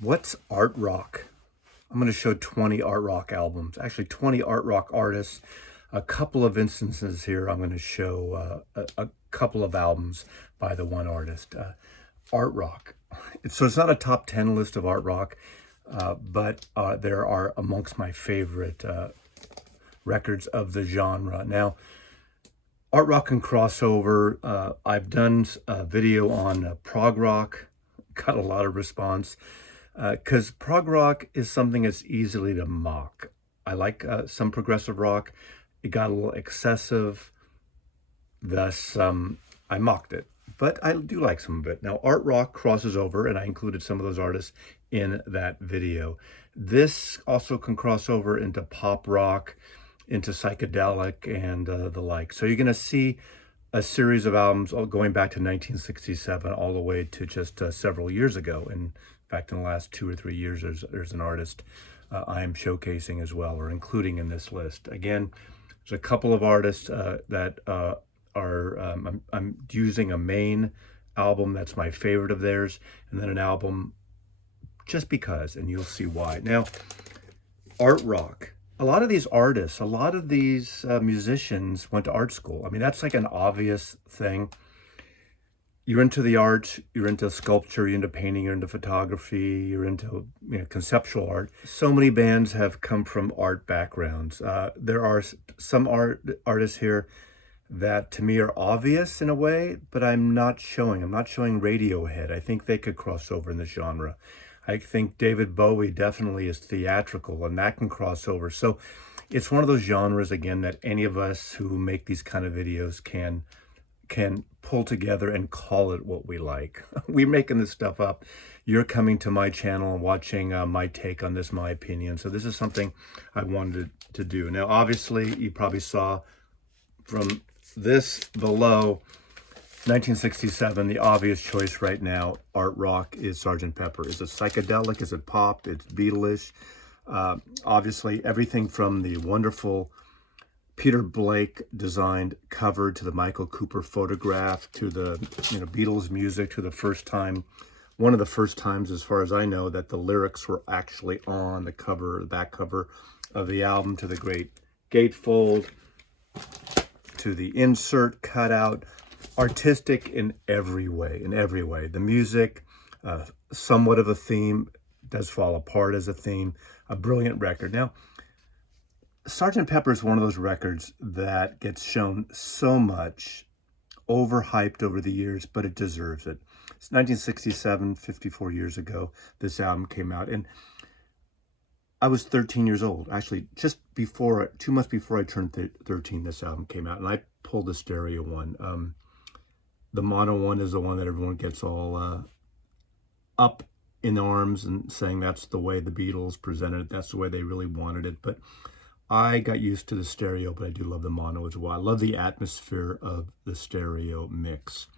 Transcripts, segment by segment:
What's art rock? I'm going to show 20 art rock albums, actually 20 art rock artists. A couple of instances here. I'm going to show a couple of albums by the one artist. Art rock. So it's not a top 10 list of art rock, but there are amongst my favorite records of the genre. Now, art rock and crossover. I've done a video on prog rock, got a lot of response because prog rock is something that's easily to mock. I like some progressive rock. It got a little excessive, thus I mocked it. But I do like some of it. Now, art rock crosses over, and I included some of those artists in that video. This also can cross over into pop rock, into psychedelic, and the like. So you're going to see a series of albums all going back to 1967 all the way to just several years ago. In fact, in the last 2 or 3 years, there's an artist I am showcasing as well, or including in this list. Again, there's a couple of artists that are, I'm using a main album that's my favorite of theirs, and then an album just because, and you'll see why. Now, art rock. A lot of these artists, a lot of these musicians went to art school. I mean, that's like an obvious thing. You're into the arts, you're into sculpture, you're into painting, you're into photography, you're into conceptual art. So many bands have come from art backgrounds. There are some artists here that to me are obvious in a way, but I'm not showing Radiohead. I think they could cross over in the genre. I think David Bowie definitely is theatrical, and that can cross over. So it's one of those genres, again, that any of us who make these kind of videos can pull together and call it what we like. We're making this stuff up. You're coming to my channel and watching my take on this, my opinion. So this is something I wanted to do. Now, obviously, you probably saw from this below, 1967, the obvious choice right now, art rock, is Sgt. Pepper. Is it psychedelic? Is it pop? It's Beatles-ish. Obviously, everything from the wonderful Peter Blake designed cover to the Michael Cooper photograph to the Beatles music to the first time, one of the first times as far as I know that the lyrics were actually on the cover, the back cover of the album, to the great gatefold, to the insert cutout. Artistic in every way, The music, somewhat of a theme, does fall apart as a theme, a brilliant record. Now, Sgt. Pepper is one of those records that gets shown so much, overhyped over the years, but it deserves it. It's 1967, 54 years ago, this album came out, and I was 13 years old. Actually, just before, 2 months before I turned 13, this album came out, and I pulled the stereo one. The mono one is the one that everyone gets all up in arms and saying that's the way the Beatles presented it, that's the way they really wanted it. But I got used to the stereo, but I do love the mono as well. I love the atmosphere of the stereo mix.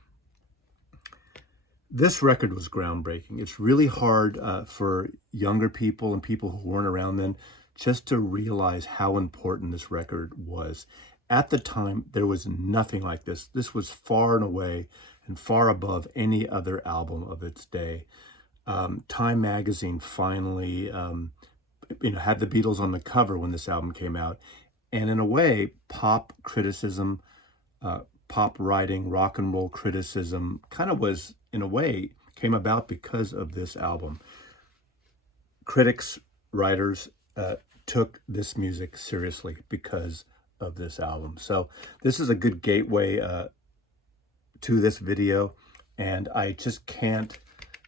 This record was groundbreaking. It's really hard for younger people and people who weren't around then just to realize how important this record was. At the time, there was nothing like this. This was far and away and far above any other album of its day. Time magazine finally had the Beatles on the cover when this album came out. And in a way, pop criticism, pop writing, rock and roll criticism kind of was, in a way, came about because of this album. Critics, writers took this music seriously because of this album. So this is a good gateway to this video, and I just can't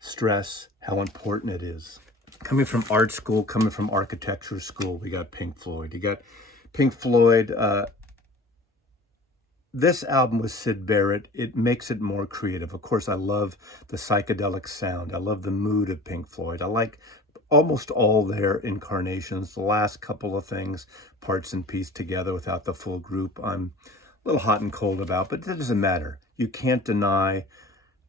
stress how important it is. Coming from art school, coming from architecture school, we got Pink Floyd. You got Pink Floyd. This album with Syd Barrett, it makes it more creative. Of course, I love the psychedelic sound. I love the mood of Pink Floyd. I like almost all their incarnations. The last couple of things, Parts and Piece together without the full group, I'm a little hot and cold about, but that doesn't matter. You can't deny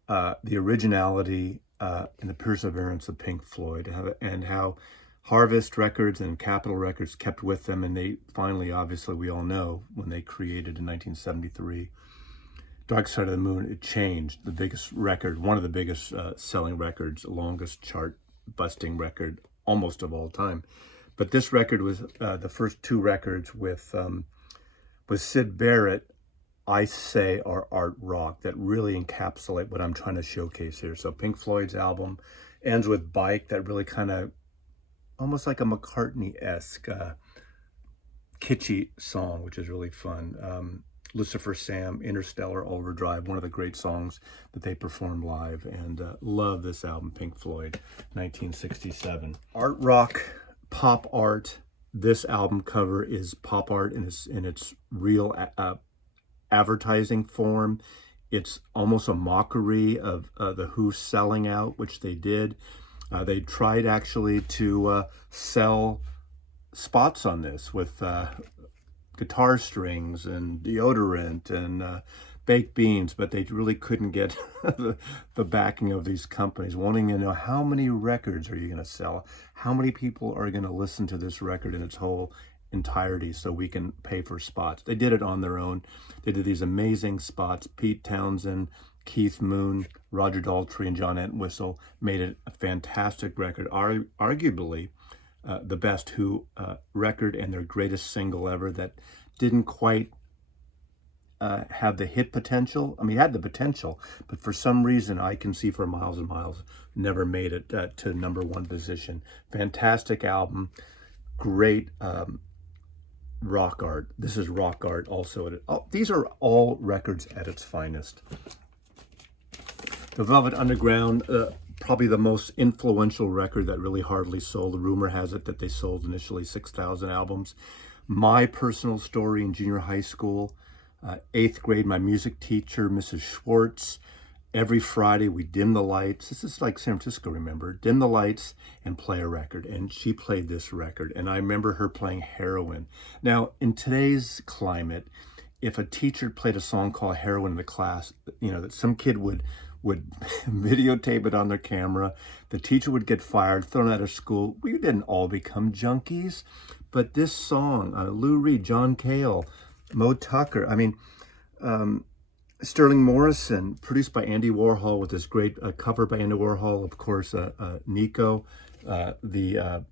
the originality and the perseverance of Pink Floyd, and how Harvest Records and Capitol Records kept with them, and they finally, obviously, we all know, when they created in 1973, Dark Side of the Moon, it changed. The biggest record, one of the biggest selling records, longest chart busting record almost of all time. But this record was the first two records with Syd Barrett, I say, are art rock that really encapsulate what I'm trying to showcase here. So Pink Floyd's album ends with Bike, that really kind of almost like a McCartney-esque kitschy song, which is really fun. Lucifer Sam, Interstellar Overdrive, one of the great songs that they performed live, and love this album, Pink Floyd, 1967. Art rock, pop art. This album cover is pop art in its real advertising form. It's almost a mockery of the Who selling out, which they did. They tried actually to sell spots on this with guitar strings and deodorant and baked beans, but they really couldn't get the backing of these companies, wanting to know how many records are you going to sell? How many people are going to listen to this record in its whole entirety so we can pay for spots? They did it on their own. They did these amazing spots. Pete Townsend, Keith Moon, Roger Daltrey, and John Entwistle made it a fantastic record, arguably the best Who record and their greatest single ever that didn't quite have the hit potential. I mean, it had the potential, but for some reason, I Can See for Miles and Miles never made it to #1 position. Fantastic album, great rock art. This is rock art also. These are all records at its finest. The Velvet Underground, probably the most influential record that really hardly sold. The rumor has it that they sold initially 6,000 albums. My personal story in junior high school, 8th grade, my music teacher, Mrs. Schwartz, every Friday we dim the lights. This is like San Francisco, remember? Dim the lights and play a record. And she played this record. And I remember her playing Heroin. Now, in today's climate, if a teacher played a song called Heroin in the class, that some kid would videotape it on their camera. The teacher would get fired, thrown out of school. We didn't all become junkies. But this song, Lou Reed, John Cale, Mo Tucker, Sterling Morrison, produced by Andy Warhol with this great cover by Andy Warhol, of course, Nico, the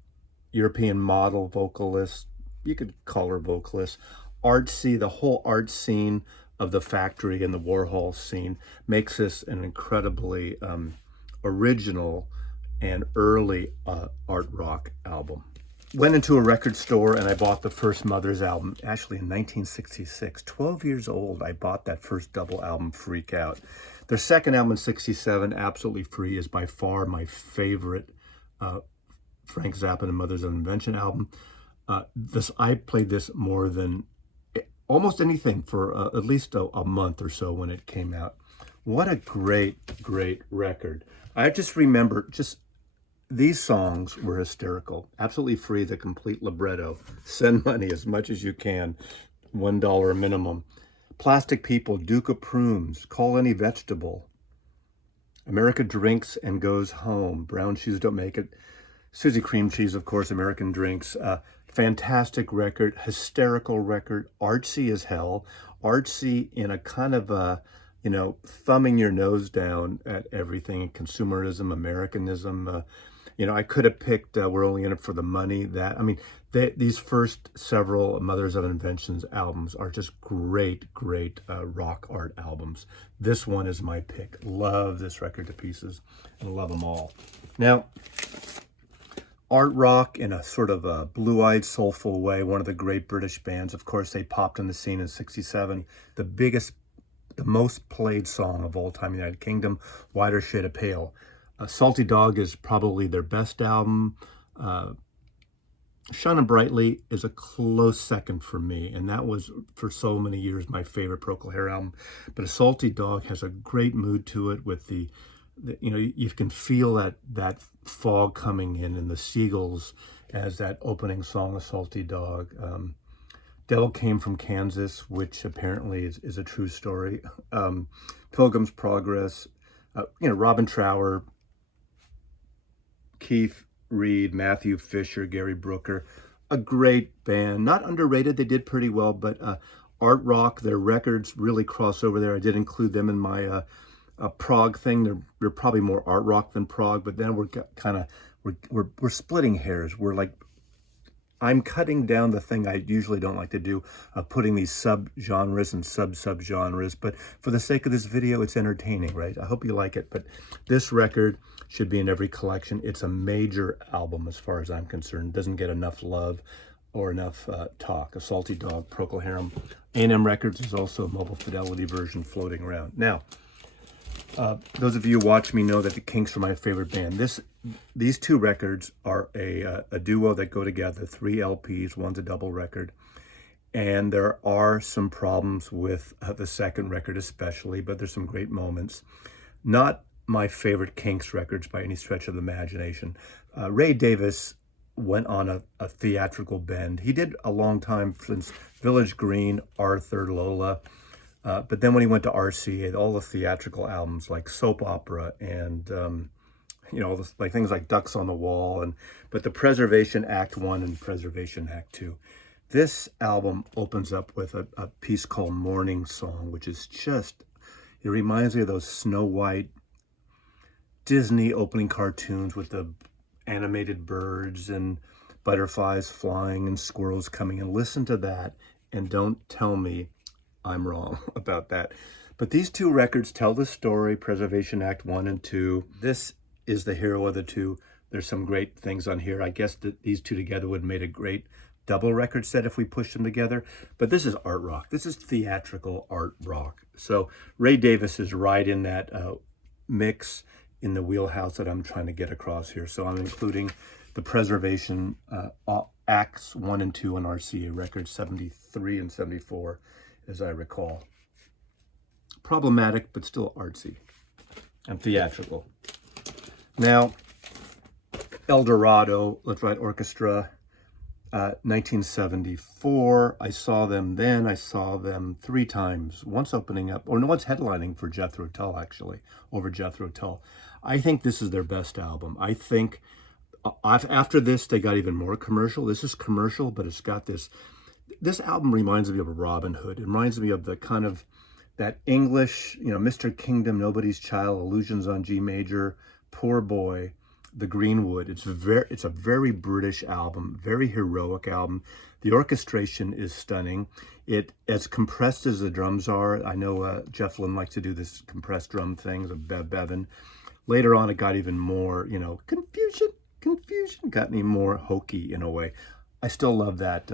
European model vocalist, you could call her vocalist, artsy, the whole art scene of the Factory and the Warhol scene makes this an incredibly original and early art rock album. Went into a record store and I bought the first Mothers album, actually in 1966. 12 years old, I bought that first double album, Freak Out. Their second album in 67, Absolutely Free, is by far my favorite Frank Zappa and Mothers of Invention album. I played this more than almost anything for at least a month or so when it came out. What a great, great record. I just remember these songs were hysterical. Absolutely Free, the complete libretto. Send money as much as you can. $1 minimum. Plastic People, Duke of Prunes, Call Any Vegetable. America Drinks and Goes Home. Brown Shoes Don't Make It. Susie Cream Cheese, of course, American Drinks. Fantastic record, hysterical record, artsy as hell. Artsy in a kind of a, thumbing your nose down at everything, consumerism, Americanism. I could have picked We're Only in It for the Money. These first several Mothers of Inventions albums are just great, great rock art albums. This one is my pick. Love this record to pieces and love them all. Now, art rock in a sort of a blue-eyed, soulful way, one of the great British bands. Of course, they popped on the scene in 67. The most played song of all time in the United Kingdom, Whiter Shade of Pale. Salty Dog is probably their best album. Shine Brightly is a close second for me, and that was for so many years my favorite Procol Harum album. But A Salty Dog has a great mood to it with you can feel that fog coming in and the seagulls as that opening song, A Salty Dog. Devil Came from Kansas, which apparently is a true story. Pilgrim's Progress, Robin Trower, Keith Reed, Matthew Fisher, Gary Brooker, a great band, not underrated. They did pretty well, but art rock, their records really cross over there. I did include them in my a prog thing. They're probably more art rock than prog, but then we're splitting hairs. We're like, I'm cutting down the thing I usually don't like to do, of putting these sub-genres and sub-genres, but for the sake of this video, it's entertaining, right? I hope you like it, but this record should be in every collection. It's a major album as far as I'm concerned. It doesn't get enough love or enough talk. A Salty Dog, Procol Harum. A&M Records is also a mobile fidelity version floating around. Now, those of you who watch me know that the Kinks are my favorite band. These two records are a duo that go together, 3 LPs, one's a double record. And there are some problems with the second record especially, but there's some great moments. Not my favorite Kinks records by any stretch of the imagination. Ray Davis went on a theatrical bend. He did a long time since Village Green, Arthur, Lola. But then when he went to RCA, all the theatrical albums like Soap Opera and, like things like Ducks on the Wall, but the Preservation Act 1 and Preservation Act 2. This album opens up with a piece called Morning Song, which is just, it reminds me of those Snow White Disney opening cartoons with the animated birds and butterflies flying and squirrels coming. And listen to that and don't tell me I'm wrong about that. But these two records tell the story, Preservation Act 1 and 2. This is the hero of the two. There's some great things on here. I guess that these two together would have made a great double record set if we pushed them together. But this is art rock. This is theatrical art rock. So Ray Davis is right in that mix, in the wheelhouse that I'm trying to get across here. So I'm including the Preservation Acts 1 and 2 on RCA records 73 and 74, as I recall. Problematic, but still artsy and theatrical. Now, El Dorado, Let's Write Orchestra, 1974. I saw them then. I saw them 3 times. Once opening up, or no, once headlining for Jethro Tull, actually, over Jethro Tull. I think this is their best album. I think after this, they got even more commercial. This is commercial, but it's got this album reminds me of Robin Hood. It reminds me of the kind of that English, Mr. Kingdom, Nobody's Child, Illusions on G Major, Poor Boy, The Greenwood. It's a very British album, very heroic album. The orchestration is stunning. It, as compressed as the drums are, I know Jeff Lynne likes to do this compressed drum things of Bev Bevan. Later on, it got even more, confusion, got me more hokey in a way. I still love that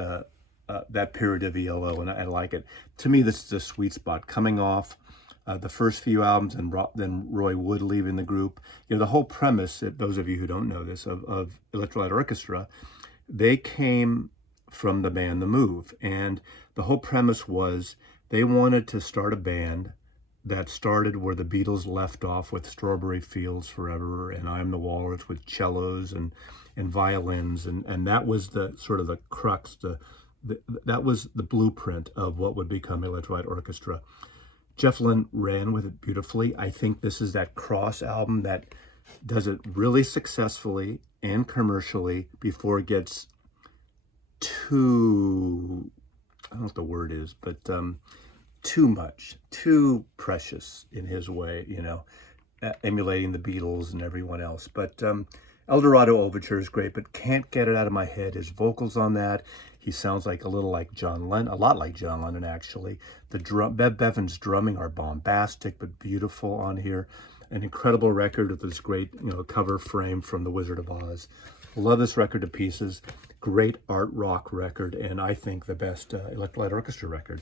period of ELO, and I like it. To me, this is a sweet spot. Coming off the first few albums, and then Roy Wood leaving the group. The whole premise, those of you who don't know this, of Electric Light Orchestra, they came from the band The Move. And the whole premise was they wanted to start a band that started where the Beatles left off with Strawberry Fields Forever and I'm the Walrus, with cellos and violins. And that was the sort of the crux, that was the blueprint of what would become Electric Light Orchestra. Jeff Lynne ran with it beautifully. I think this is that cross album that does it really successfully and commercially before it gets too, I don't know what the word is, but too much, too precious in his way, emulating the Beatles and everyone else. But El Dorado Overture is great, but can't get it out of my head. His vocals on that, he sounds like a lot like John Lennon, actually. Bev Bevan's drumming are bombastic, but beautiful on here. An incredible record with this great, cover frame from The Wizard of Oz. Love this record to pieces. Great art rock record, and I think the best Electric Light Orchestra record.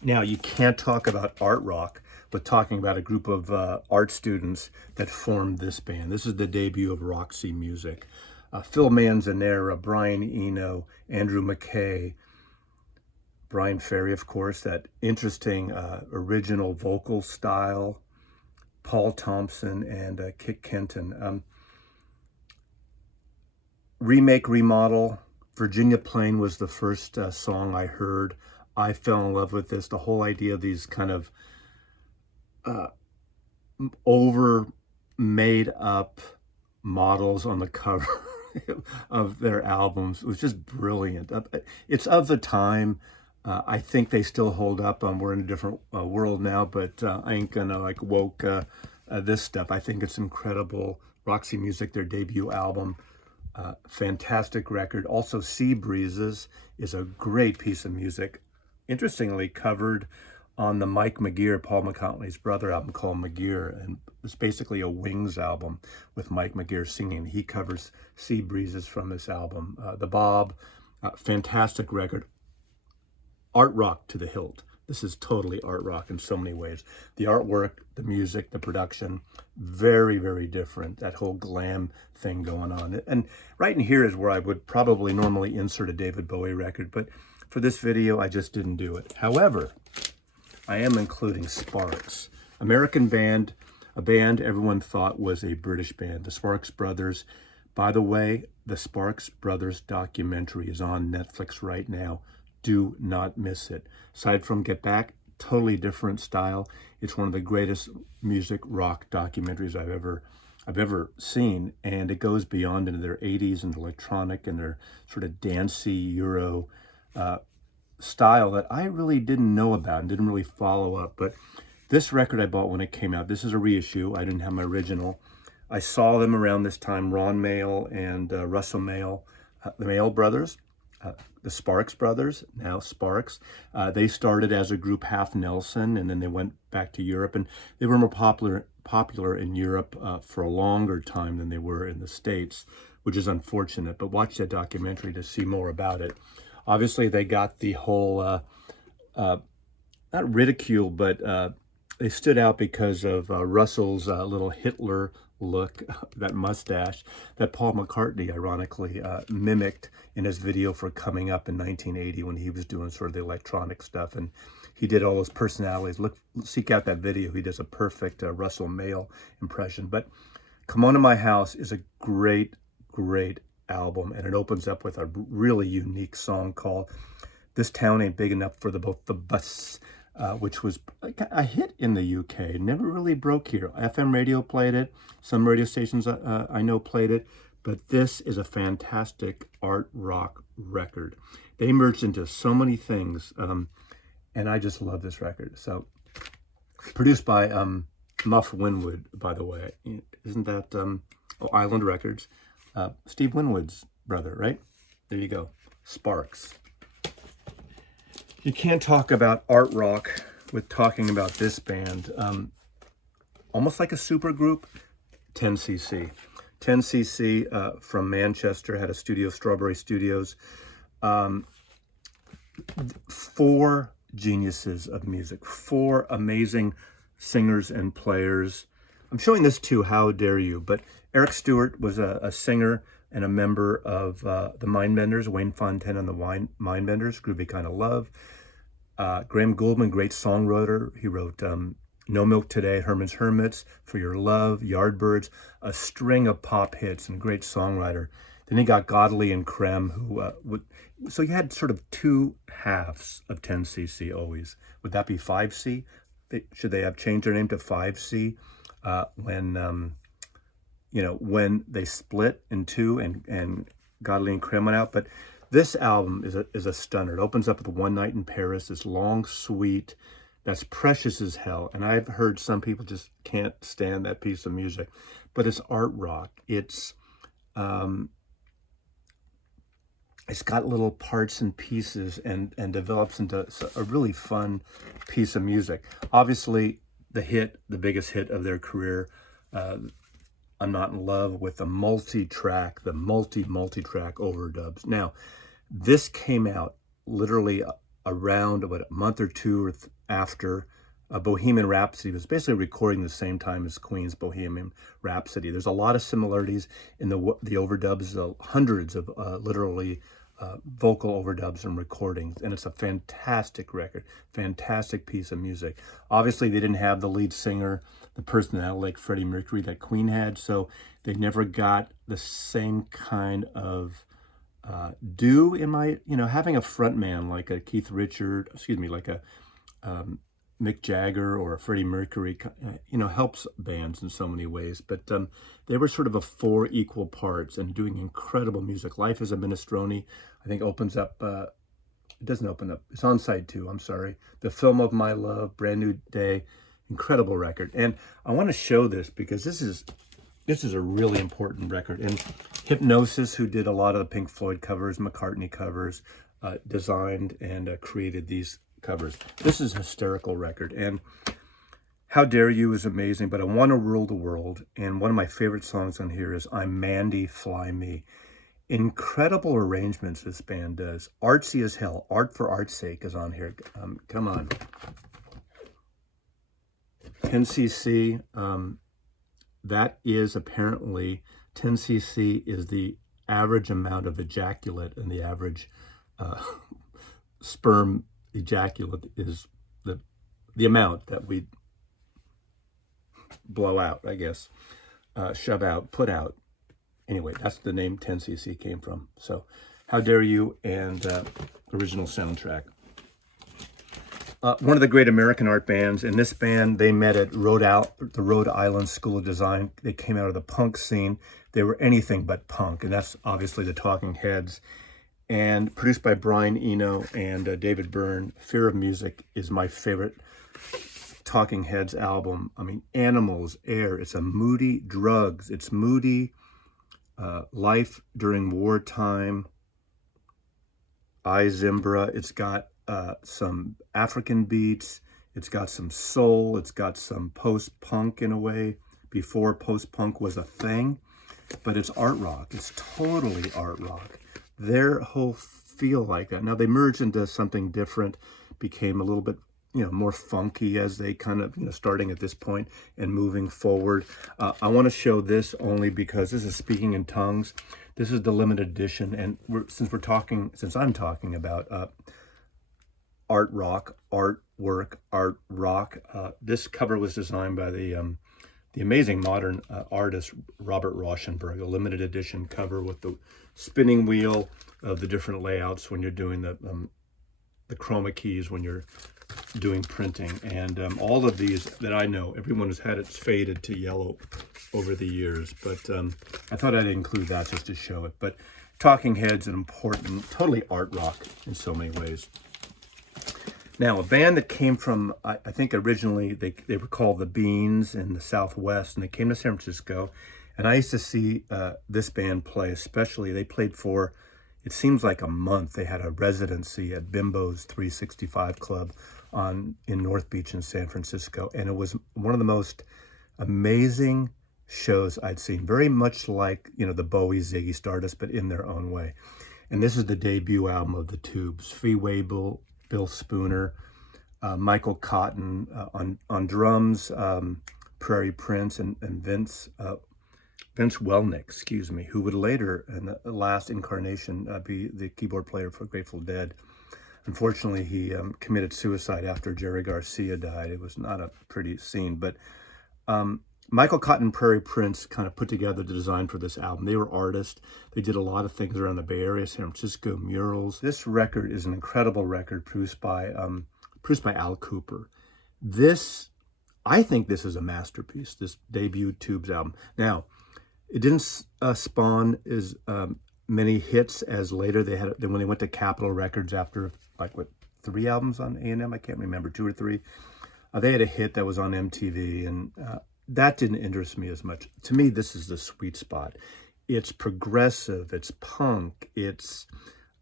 Now, you can't talk about art rock with talking about a group of art students that formed this band. This is the debut of Roxy Music. Phil Manzanera, Brian Eno, Andrew McKay, Brian Ferry, of course, that interesting original vocal style, Paul Thompson and Kit Kenton. Remake, Remodel, Virginia Plain was the first song I heard. I fell in love with this. The whole idea of these kind of over made up models on the cover of their albums was just brilliant. It's of the time. I think they still hold up. We're in a different world now, but I ain't gonna like woke this stuff. I think it's incredible. Roxy Music, their debut album, fantastic record. Also, Sea Breezes is a great piece of music. Interestingly, covered on the Mike McGear, Paul McCartney's brother, album called McGear, and it's basically a Wings album with Mike McGear singing. He covers Sea Breezes from this album. The Bob, fantastic record. Art rock to the hilt. This is totally art rock in so many ways. The artwork, the music, the production, very, very different. That whole glam thing going on. And right in here is where I would probably normally insert a David Bowie record, but for this video, I just didn't do it. However, I am including Sparks, American band, a band everyone thought was a British band, the Sparks Brothers. By the way, the Sparks Brothers documentary is on Netflix right now. Do not miss it. Aside from Get Back, totally different style. It's one of the greatest music rock documentaries I've ever seen, and it goes beyond into their 80s and electronic and their sort of dancey Euro style that I really didn't know about and didn't really follow up. But this record I bought when it came out. This is a reissue. I didn't have my original. I saw them around this time, Ron Mael and Russell Mael, the Mael brothers. The Sparks Brothers, now Sparks. They started as a group, Half Nelson, and then they went back to Europe, and they were more popular in Europe for a longer time than they were in the States, which is unfortunate. But watch that documentary to see more about it. Obviously, they got the whole, not ridicule, but they stood out because of Russell's little Hitler look, that mustache that Paul McCartney ironically mimicked in his video for Coming Up in 1980 when he was doing sort of the electronic stuff, and he did all those personalities. Seek out that video. He does a perfect Russell Mael impression. But Come On to My House is a great album, and it opens up with a really unique song called This Town Ain't Big Enough for Both the Bus, which was a hit in the UK. Never really broke here. FM radio played it. Some radio stations I know played it. But this is a fantastic art rock record. They merged into so many things, and I just love this record. So, produced by Muff Winwood, by the way. Isn't that Island Records? Steve Winwood's brother, right? There you go. Sparks. You can't talk about art rock with talking about this band. Almost like a super group, 10cc. 10cc from Manchester, had a studio, Strawberry Studios. 4 geniuses of music, 4 amazing singers and players. I'm showing this too, how dare you, but Eric Stewart was a singer and a member of the Mindbenders, Wayne Fontaine and the Mindbenders, Groovy Kind of Love. Graham Gouldman, great songwriter. He wrote No Milk Today, Herman's Hermits, For Your Love, Yardbirds, a string of pop hits, and great songwriter. Then he got Godley and Krem, who so you had sort of 2 halves of 10cc always. Would that be 5C? Should they have changed their name to 5C when when they split in 2 and Godley and Krem went out? But this album is a stunner. It opens up with One Night in Paris, this long suite that's precious as hell. And I've heard some people just can't stand that piece of music, but it's art rock. It's got little parts and pieces and develops into a really fun piece of music. Obviously, the biggest hit of their career, I'm Not in Love, with the multi-track overdubs. Now, this came out literally around a month or 2 after Bohemian Rhapsody was basically recording the same time as Queen's Bohemian Rhapsody. There's a lot of similarities in the overdubs, hundreds of literally vocal overdubs and recordings, and it's a fantastic record, fantastic piece of music. Obviously, they didn't have the lead singer, the personality like Freddie Mercury that Queen had, so they never got the same kind of having a front man like a Keith Richard, like a Mick Jagger or a Freddie Mercury, helps bands in so many ways. But they were sort of 4 equal parts and doing incredible music. Life is a Minestrone, I think, opens up It doesn't open up. It's on side 2, I'm sorry. The Film of My Love, Brand New Day, incredible record. And I want to show this because this is a really important record. And Hypnosis, who did a lot of the Pink Floyd covers, McCartney covers, designed and created these covers. This is a hysterical record. And How Dare You is amazing, but I Want to Rule the World. And one of my favorite songs on here is I'm Mandy, Fly Me. Incredible arrangements this band does. Artsy as hell. Art for Art's Sake is on here. Come on. 10cc, that is apparently, 10cc is the average amount of ejaculate, and the average sperm ejaculate is the amount that we blow out, I guess, shove out, put out. Anyway, that's the name 10cc came from. So, How Dare You and original soundtrack. One of the great American art bands, and this band, they met at the Rhode Island School of Design. They came out of the punk scene. They were anything but punk, and that's obviously the Talking Heads. And produced by Brian Eno and David Byrne. Fear of Music is my favorite Talking Heads album. I mean, Animals, Air, it's a moody, Drugs, it's moody, Life During Wartime, I, Zimbra. It's got some African beats, it's got some soul, it's got some post-punk in a way, before post-punk was a thing, but it's art rock. It's totally art rock. Their whole feel like that. Now they merged into something different, became a little bit, more funky as they kind of, starting at this point and moving forward. I want to show this only because this is Speaking in Tongues. This is the limited edition, and since I'm talking about art rock, artwork, art rock. This cover was designed by the amazing modern artist Robert Rauschenberg, a limited edition cover with the spinning wheel of the different layouts when you're doing the chroma keys when you're doing printing. And all of these that I know, everyone has had it faded to yellow over the years, but I thought I'd include that just to show it. But Talking Heads, an important, totally art rock in so many ways. Now, a band that came from, I think originally they were called the Beans in the Southwest, and they came to San Francisco. And I used to see this band play, especially. They played for, it seems like a month. They had a residency at Bimbo's 365 Club in North Beach in San Francisco. And it was one of the most amazing shows I'd seen. Very much like, the Bowie, Ziggy Stardust, but in their own way. And this is the debut album of the Tubes. Fee Waybill, Bill Spooner, Michael Cotton on drums, Prairie Prince, and Vince Welnick, who would later, in the last incarnation, be the keyboard player for Grateful Dead. Unfortunately, he committed suicide after Jerry Garcia died. It was not a pretty scene, but Michael Cotton and Prairie Prince kind of put together the design for this album. They were artists. They did a lot of things around the Bay Area, San Francisco, murals. This record is an incredible record produced by Al Cooper. I think this is a masterpiece, this debut Tubes album. Now, it didn't spawn as many hits as later. They had when they went to Capitol Records after 3 albums on A&M, I can't remember, 2 or 3. They had a hit that was on MTV, and that didn't interest me as much. To me, this is the sweet spot. It's progressive, it's punk, it's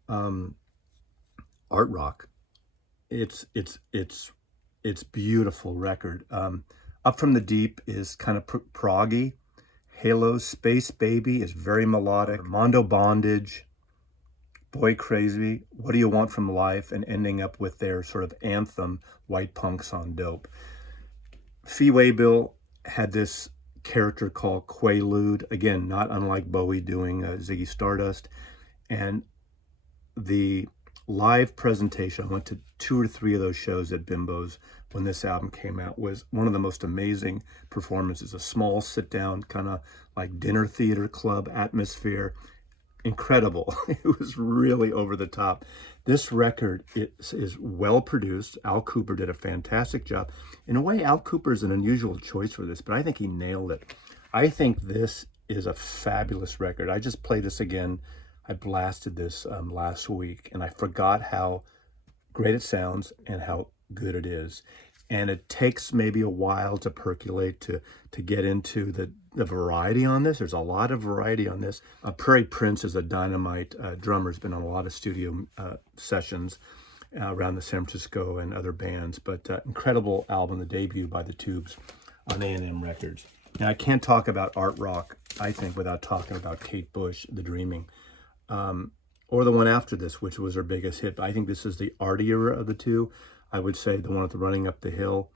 art rock. It's beautiful record. Up From the Deep is kind of proggy. Halo, Space Baby is very melodic. Mondo Bondage, Boy Crazy, What Do You Want From Life, and ending up with their sort of anthem, White Punks on Dope. Fee Waybill had this character called Quaalude, again, not unlike Bowie doing Ziggy Stardust. And the live presentation, I went to 2 or 3 of those shows at Bimbo's when this album came out, was one of the most amazing performances. A small sit-down, kind of like dinner theater club atmosphere. Incredible. It was really over the top. This record is well produced. Al Cooper did a fantastic job. In a way, Al Cooper is an unusual choice for this, but I think he nailed it. I think this is a fabulous record. I just played this again. I blasted this last week, and I forgot how great it sounds and how good it is. And it takes maybe a while to percolate, to get into the variety on this. There's a lot of variety on this. Prairie Prince is a dynamite drummer. Has been on a lot of studio sessions around the San Francisco and other bands. But incredible album, the debut by the Tubes on A&M Records. Now, I can't talk about art rock, I think, without talking about Kate Bush, The Dreaming, or the one after this, which was her biggest hit. I think this is the artier of the two. I would say the one with the Running Up the Hill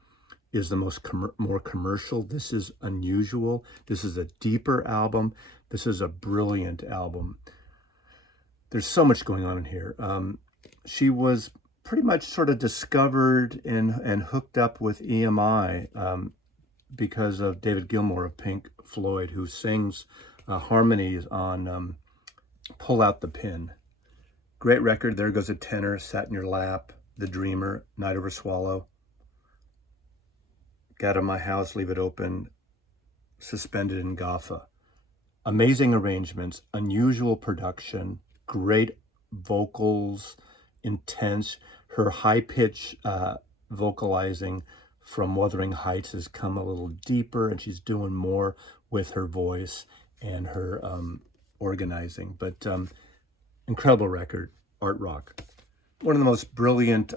is the most more commercial. This is unusual. This is a deeper album. This is a brilliant album. There's so much going on in here. She was pretty much sort of discovered and hooked up with EMI because of David Gilmour of Pink Floyd, who sings harmonies on Pull Out the Pin. Great record. There Goes a Tenor, Sat in Your Lap, The Dreamer, Night Over Swallow, Get Out of My House, Leave It Open, Suspended in Gaffa. Amazing arrangements, unusual production, great vocals, intense. Her high-pitch vocalizing from Wuthering Heights has come a little deeper, and she's doing more with her voice and her organizing. But incredible record, art rock. One of the most brilliant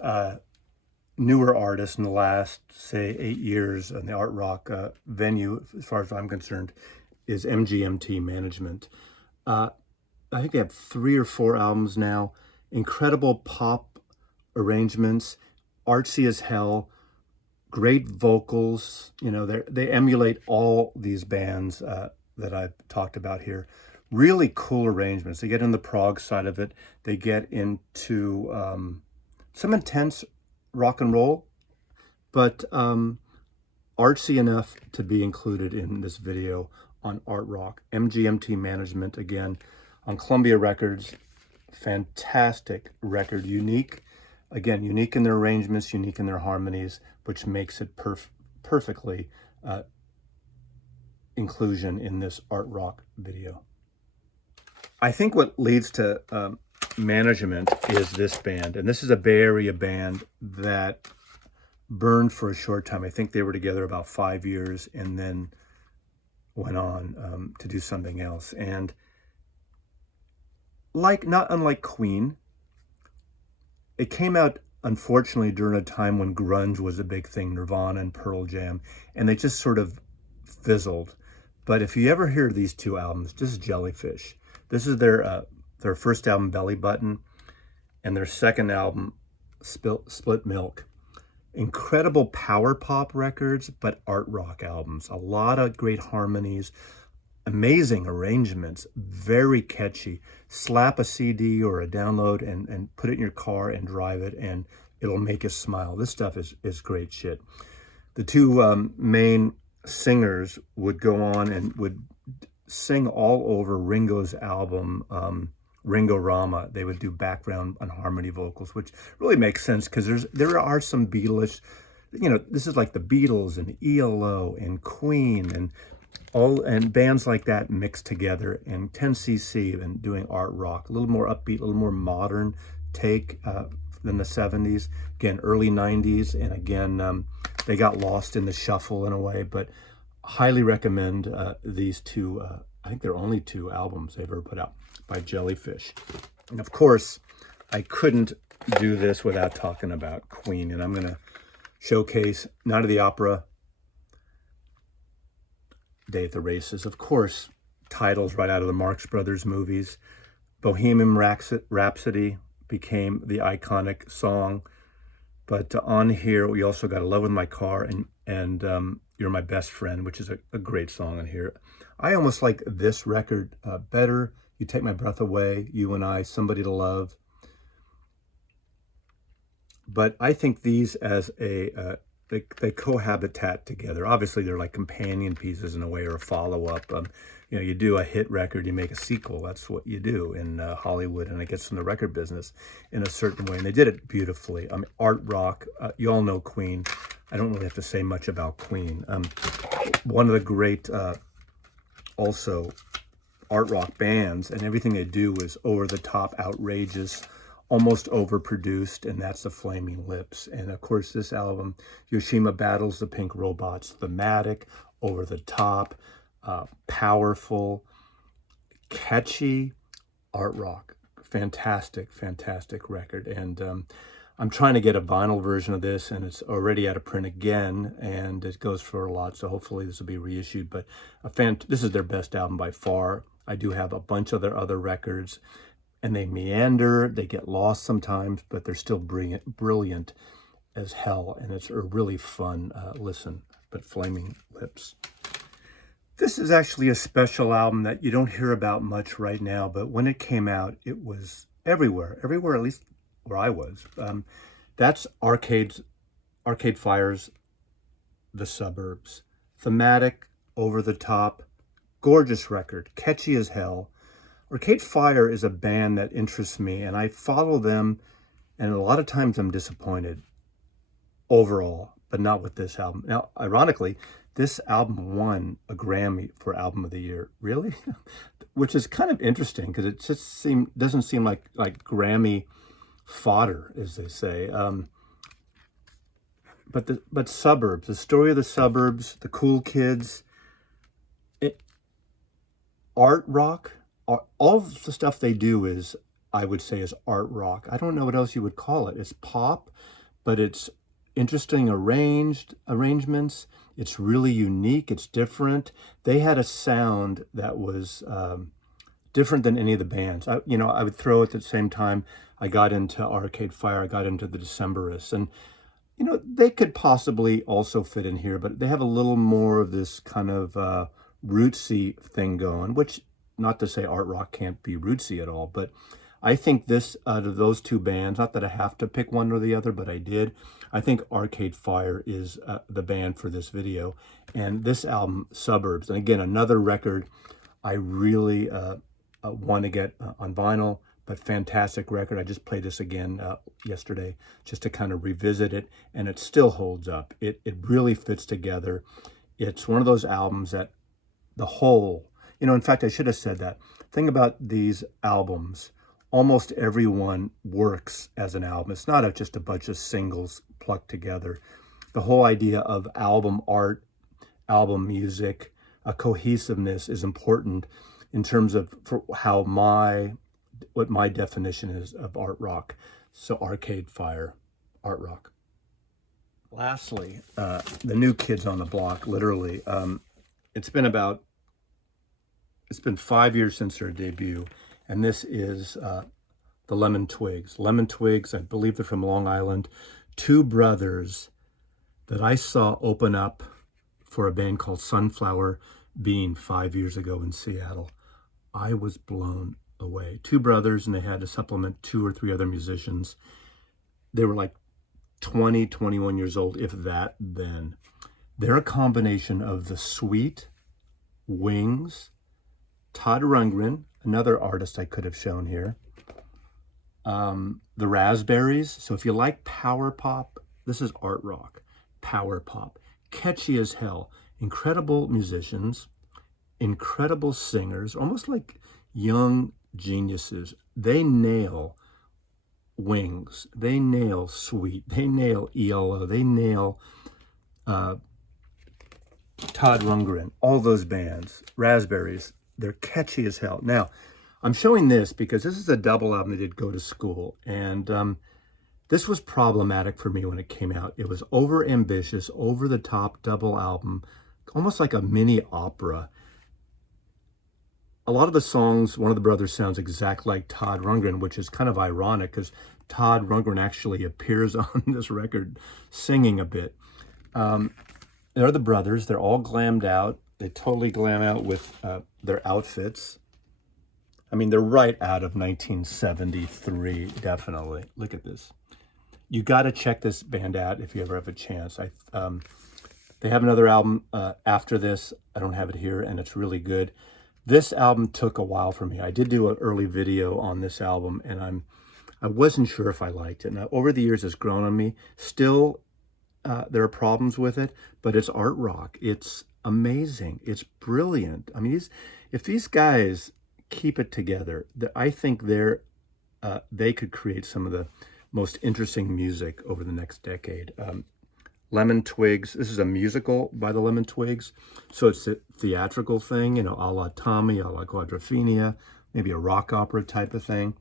newer artists in the last, say, 8 years in the art rock venue, as far as I'm concerned, is MGMT Management. I think they have 3 or 4 albums now. Incredible pop arrangements, artsy as hell, great vocals. You know, they emulate all these bands that I've talked about here. Really cool arrangements. They get in the prog side of it. They get into some intense rock and roll, but artsy enough to be included in this video on art rock. MGMT Management, again, on Columbia Records. Fantastic record. Unique, again, unique in their arrangements, unique in their harmonies, which makes it perfectly inclusion in this art rock video. I think what leads to management is this band, and this is a Bay Area band that burned for a short time. I think they were together about 5 years and then went on to do something else. And not unlike Queen, it came out unfortunately during a time when grunge was a big thing, Nirvana and Pearl Jam, and they just sort of fizzled. But if you ever hear these 2 albums, just Jellyfish. This is their first album, Belly Button, and their second album, Split Milk. Incredible power pop records, but art rock albums. A lot of great harmonies, amazing arrangements, very catchy. Slap a CD or a download and put it in your car and drive it, and it'll make you smile. This stuff is great shit. The 2 main singers would go on and would sing all over Ringo's album, Ringo Rama. They would do background and harmony vocals, which really makes sense because there are some Beatles, you know, this is like the Beatles and ELO and Queen and bands like that mixed together, and 10cc and doing art rock, a little more upbeat, a little more modern take than the 70s, again, early 90s, and again, they got lost in the shuffle in a way, but highly recommend these 2, I think they're only 2 albums they've ever put out by Jellyfish. And of course, I couldn't do this without talking about Queen, and I'm going to showcase Night of the Opera, Day at the Races, of course, titles right out of the Marx Brothers movies. Bohemian Rhapsody became the iconic song, but on here we also got Love With My Car and You're My Best Friend, which is a great song on here. I almost like this record better. You Take My Breath Away, You and I, Somebody to Love. But I think these as they cohabitat together. Obviously, they're like companion pieces in a way, or a follow-up. You know, you do a hit record, you make a sequel. That's what you do in Hollywood, and it gets from the record business in a certain way. And they did it beautifully. I mean, art rock. You all know Queen. I don't really have to say much about Queen. One of the great, also, art rock bands, and everything they do is over-the-top, outrageous, almost overproduced, and that's the Flaming Lips. And of course, this album, Yoshima battles the Pink Robots, thematic, over the top, powerful, catchy, art rock. Fantastic, fantastic record. And I'm trying to get a vinyl version of this, and it's already out of print again, and it goes for a lot, so hopefully this will be reissued. But this is their best album by far. I do have a bunch of their other records, and they meander, they get lost sometimes, but they're still brilliant as hell, and it's a really fun listen. But Flaming Lips. This is actually a special album that you don't hear about much right now, but when it came out, it was everywhere, at least where I was. That's Arcade Fire's The Suburbs. Thematic, over the top, gorgeous record, catchy as hell. Arcade Fire is a band that interests me, and I follow them, and a lot of times I'm disappointed overall, but not with this album. Now, ironically, this album won a Grammy for Album of the Year. Really? Which is kind of interesting, because it just doesn't seem like Grammy fodder, as they say. But Suburbs, the story of the suburbs, the cool kids, art rock, all the stuff they do is, I would say, is art rock. I don't know what else you would call it. It's pop, but it's interesting arrangements. It's really unique. It's different. They had a sound that was different than any of the bands. I would throw at the same time I got into Arcade Fire, I got into the Decemberists, and they could possibly also fit in here, but they have a little more of this kind of rootsy thing going, which, not to say art rock can't be rootsy at all, but I think this, out of those two bands, not that I have to pick one or the other, but I did, I think Arcade Fire is the band for this video. And this album, Suburbs, and again, another record I really want to get on vinyl, but fantastic record. I just played this again yesterday just to kind of revisit it, and it still holds up. It really fits together. It's one of those albums that the whole, in fact, I should have said that. Thing about these albums, almost everyone works as an album. It's not just a bunch of singles plucked together. The whole idea of album art, album music, a cohesiveness is important in terms of what my definition is of art rock. So Arcade Fire, art rock. Lastly, the New Kids on the Block, literally. It's been 5 years since their debut, and this is the Lemon Twigs. Lemon Twigs, I believe they're from Long Island. Two brothers that I saw open up for a band called Sunflower Bean 5 years ago in Seattle. I was blown away. Two brothers, and they had to supplement 2 or 3 other musicians. They were like 20, 21 years old, if that then. They're a combination of the Sweet, Wings, Todd Rundgren, another artist I could have shown here, the Raspberries. So if you like power pop, this is art rock, power pop, catchy as hell, incredible musicians, incredible singers, almost like young geniuses. They nail Wings, they nail Sweet, they nail ELO, they nail Todd Rundgren, all those bands, Raspberries. They're catchy as hell. Now, I'm showing this because this is a double album that did Go to School, and this was problematic for me when it came out. It was over-ambitious, over-the-top double album, almost like a mini opera. A lot of the songs, one of the brothers sounds exactly like Todd Rundgren, which is kind of ironic because Todd Rundgren actually appears on this record singing a bit. They're the brothers. They're all glammed out. They totally glam out with their outfits. I mean, they're right out of 1973, definitely. Look at this. You got to check this band out if you ever have a chance. They have another album after this. I don't have it here, and it's really good. This album took a while for me. I did do an early video on this album, and I wasn't sure if I liked it. Now, over the years, it's grown on me. Still, there are problems with it, but it's art rock. It's amazing. It's brilliant. I mean, if these guys keep it together, I think they're they could create some of the most interesting music over the next decade. Lemon Twigs, this is a musical by the Lemon Twigs, so it's a theatrical thing, you know, a la Tommy, a la Quadrophenia, maybe a rock opera type of thing.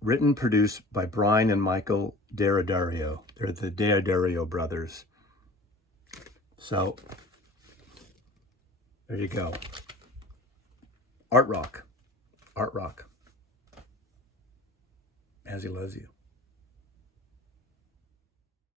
Written, produced by Brian and Michael D'Addario. They're the D'Addario brothers. So, there you go. Art rock. Art rock. As he loves you.